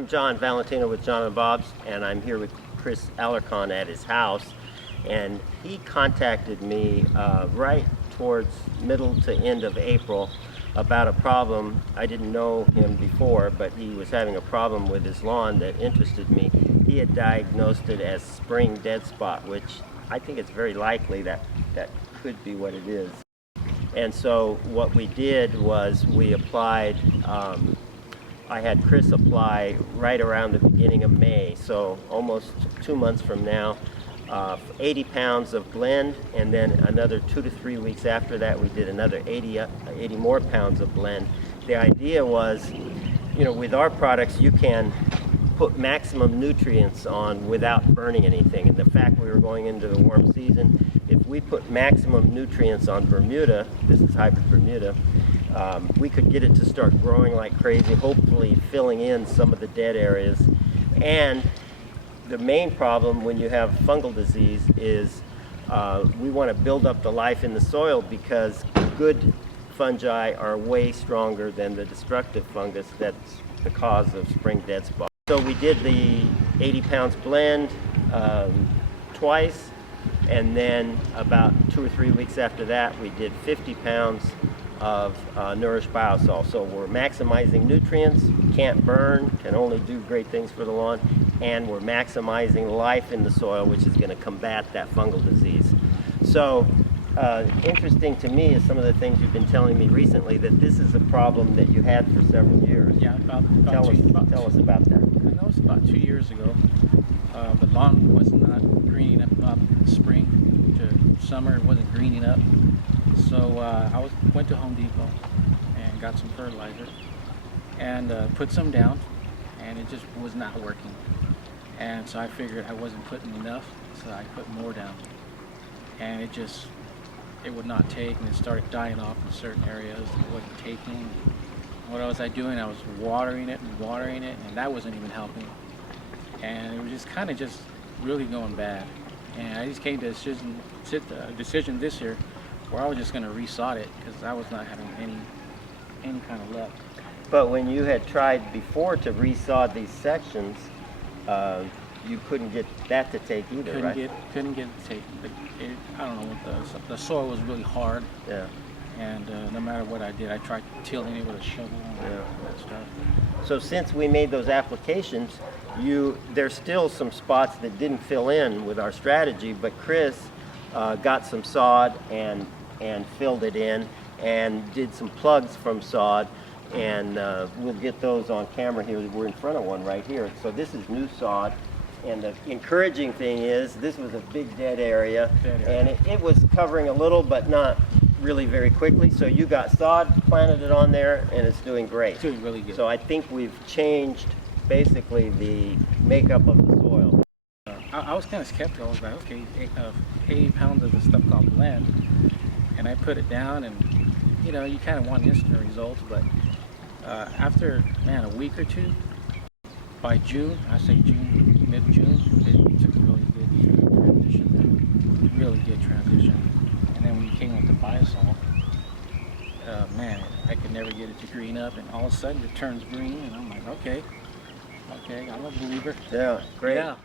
I'm John Valentino with John and Bob's, and I'm here with Chris Alarcon at his house. And he contacted me right towards middle to end of April about a problem. I didn't know him before, but he was having a problem with his lawn that interested me. He had diagnosed it as spring dead spot, which I think it's very likely that could be what it is. And so what we did was we applied, I had Chris apply right around the beginning of May, so almost 2 months from now, 80 pounds of blend, and then another 2 to 3 weeks after that we did another 80 more pounds of blend. The idea was, you know, with our products you can put maximum nutrients on without burning anything, and the fact we were going into the warm season, if we put maximum nutrients on Bermuda, this is hybrid Bermuda, we could get it to start growing like crazy, hopefully filling in some of the dead areas. And the main problem when you have fungal disease is we want to build up the life in the soil, because good fungi are way stronger than the destructive fungus that's the cause of spring dead spot. So we did the 80 pounds blend twice, and then about 2 or 3 weeks after that we did 50 pounds of Nourish-Biosol. So we're maximizing nutrients, can't burn, can only do great things for the lawn, and we're maximizing life in the soil, which is going to combat that fungal disease. So interesting to me is some of the things you've been telling me recently, that this is a problem that you had for several years. Yeah, tell us about that. I know it's about 2 years ago. The lawn was not greening up in spring to summer. It wasn't greening up. So I went to Home Depot and got some fertilizer and put some down, and it just was not working. And so I figured I wasn't putting enough, so I put more down. And it would not take, and it started dying off in certain areas. It wasn't taking. What was I doing? I was watering it, and that wasn't even helping. And it was just kind of just really going bad. And I just came to a decision this year where I was just going to resod it, because I was not having any kind of luck. But when you had tried before to resod these sections, you couldn't get that to take either, right? Couldn't get it to take. I don't know, the soil was really hard. Yeah. And no matter what I did, I tried tilling it with a shovel and that stuff. So since we made those applications, there's still some spots that didn't fill in with our strategy, but Chris got some sod and filled it in, and did some plugs from sod, and we'll get those on camera here. We're in front of one right here. So this is new sod, and the encouraging thing is this was a big dead area, and it was covering a little, but not really very quickly. So you got sod, planted it on there, and it's doing great. It's doing really good. So I think we've changed basically the makeup of the soil. I was kind of skeptical. I was like, okay, 80 pounds of the stuff called blend, and I put it down, and you know, you kind of want instant results, but after, man, a week or two, by June, I say June, mid-June, it took a really good transition, really good transition. And then when you came with the Biosol, man, I could never get it to green up, and all of a sudden it turns green, and I'm like, okay, I'm a believer. Yeah, great. Yeah.